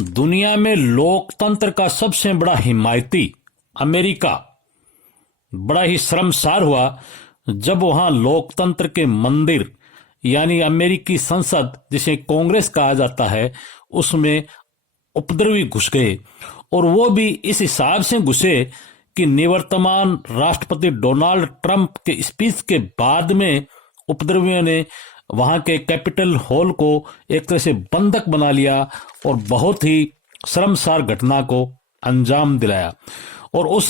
दुनिया में लोकतंत्र का सबसे बड़ा हिमायती अमेरिका बड़ा ही शर्मसार हुआ जब वहां लोकतंत्र के मंदिर यानी अमेरिकी संसद जिसे कांग्रेस कहा जाता है उसमें उपद्रवी घुस गए। और वो भी इस हिसाब से घुसे कि निवर्तमान राष्ट्रपति डोनाल्ड ट्रंप के स्पीच के बाद में उपद्रवियों ने वहां के कैपिटल हॉल को एक तरह से बंधक बना लिया और बहुत ही शर्मसार घटना को अंजाम दिलाया। और उस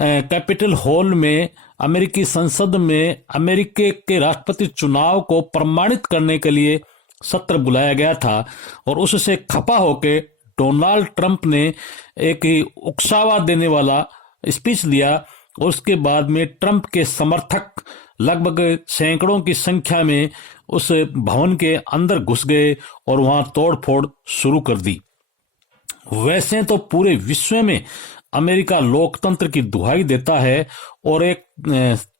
कैपिटल हॉल में अमेरिकी संसद में अमेरिका के राष्ट्रपति चुनाव को प्रमाणित करने के लिए सत्र बुलाया गया था और उससे खपा होकर डोनाल्ड ट्रंप ने एक ही उकसावा देने वाला स्पीच दिया और उसके बाद में ट्रंप के समर्थक लगभग सैकड़ों की संख्या में उस भवन के अंदर घुस गए और वहां तोड़फोड़ शुरू कर दी। वैसे तो पूरे विश्व में अमेरिका लोकतंत्र की दुहाई देता है और एक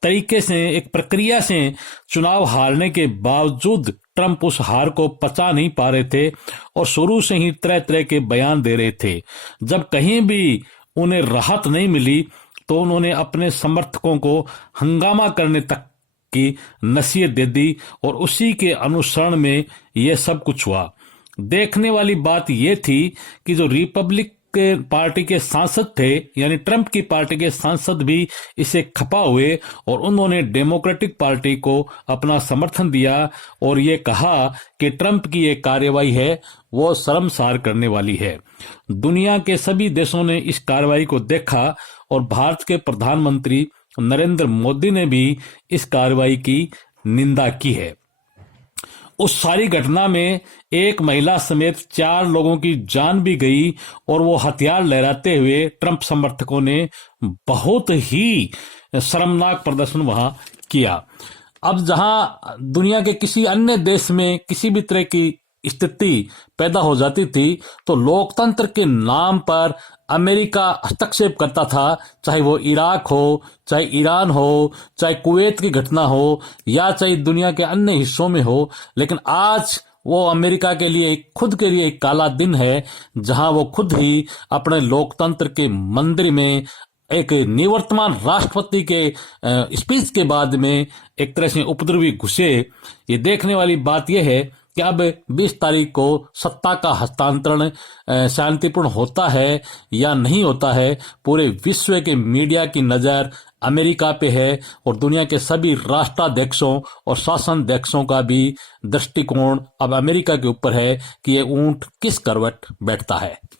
तरीके से एक प्रक्रिया से चुनाव हारने के बावजूद ट्रंप उस हार को पचा नहीं पा रहे थे और शुरू से ही तरह तरह के बयान दे रहे थे। जब कहीं भी उन्हें राहत नहीं मिली तो उन्होंने अपने समर्थकों को हंगामा करने तक की नसीहत दे दी और उसी के अनुसरण में यह सब कुछ हुआ। देखने वाली बात यह थी कि जो रिपब्लिक के पार्टी के सांसद थे यानी ट्रंप की पार्टी के सांसद भी इसे खपा हुए और उन्होंने डेमोक्रेटिक पार्टी को अपना समर्थन दिया और ये कहा कि ट्रंप की ये कार्यवाही है वो शर्मसार करने वाली है। दुनिया के सभी देशों ने इस कार्यवाही को देखा और भारत के प्रधानमंत्री नरेंद्र मोदी ने भी इस कार्रवाई की निंदा की है। उस सारी घटना में एक महिला समेत 4 लोगों की जान भी गई और वो हथियार लहराते हुए ट्रंप समर्थकों ने बहुत ही शर्मनाक प्रदर्शन वहां किया। अब जहां दुनिया के किसी अन्य देश में किसी भी तरह की स्थिति पैदा हो जाती थी तो लोकतंत्र के नाम पर अमेरिका हस्तक्षेप करता था, चाहे वो इराक हो, चाहे ईरान हो, चाहे कुवैत की घटना हो या चाहे दुनिया के अन्य हिस्सों में हो। लेकिन आज वो अमेरिका के लिए खुद के लिए एक काला दिन है जहां वो खुद ही अपने लोकतंत्र के मंदिर में एक निवर्तमान राष्ट्रपति के स्पीच के बाद में एक तरह से उपद्रवी घुसे। ये देखने वाली बात यह है कि अब 20 तारीख को सत्ता का हस्तांतरण शांतिपूर्ण होता है या नहीं होता है। पूरे विश्व के मीडिया की नजर अमेरिका पे है और दुनिया के सभी राष्ट्राध्यक्षों और शासनाध्यक्षों का भी दृष्टिकोण अब अमेरिका के ऊपर है कि ये ऊंट किस करवट बैठता है।